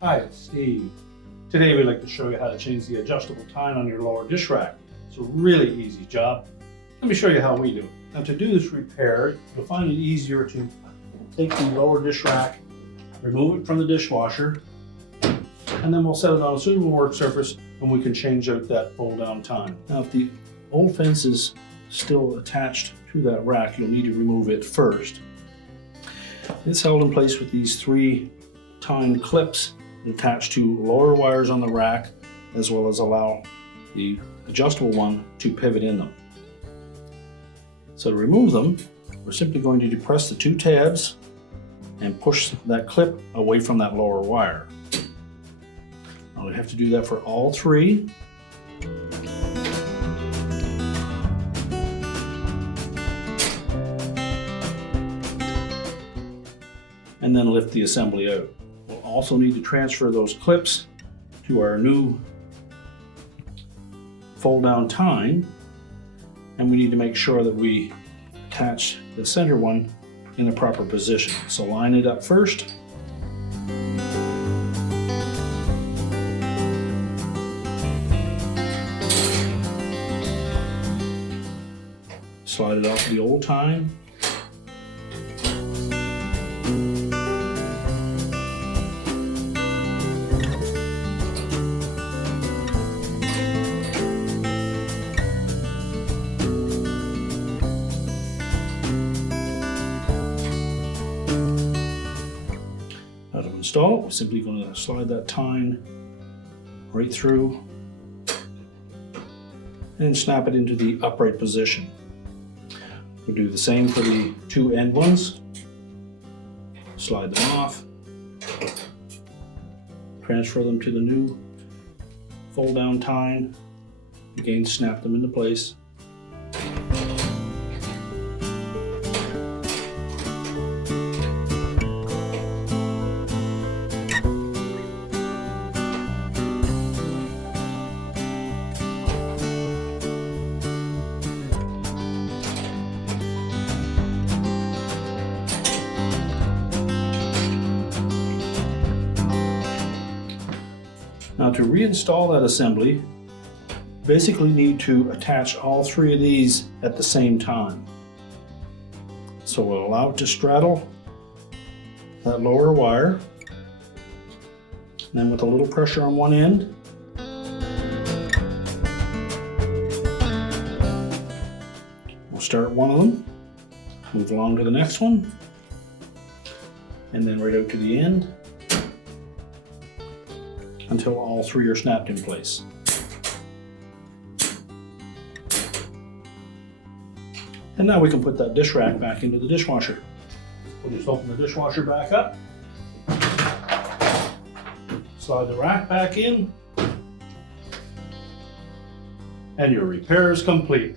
Hi, it's Steve. Today we'd like to show you how to change the adjustable tine on your lower dish rack. It's a really easy job. Let me show you how we do it. Now to do this repair, you'll find it easier to take the lower dish rack, remove it from the dishwasher, and then we'll set it on a suitable work surface and we can change out that fold down tine. Now if the old fence is still attached to that rack, you'll need to remove it first. It's held in place with these 3 tine clips attached to lower wires on the rack, as well as allow the adjustable one to pivot in them. So to remove them, we're simply going to depress the 2 tabs and push that clip away from that lower wire. Now we have to do that for all 3. And then lift the assembly out. We'll also need to transfer those clips to our new fold down tine, and we need to make sure that we attach the center one in the proper position. So line it up first. Slide it off the old tine. Now to install it, we're simply going to slide that tine right through and snap it into the upright position. We'll do the same for the 2 end ones. Slide them off, transfer them to the new fold down tine, again snap them into place. Now to reinstall that assembly, basically need to attach all 3 of these at the same time. So we'll allow it to straddle that lower wire, and then with a little pressure on one end, we'll start one of them, move along to the next one, and then right out to the end, until all 3 are snapped in place. And now we can put that dish rack back into the dishwasher. We'll just open the dishwasher back up, slide the rack back in, and your repair is complete.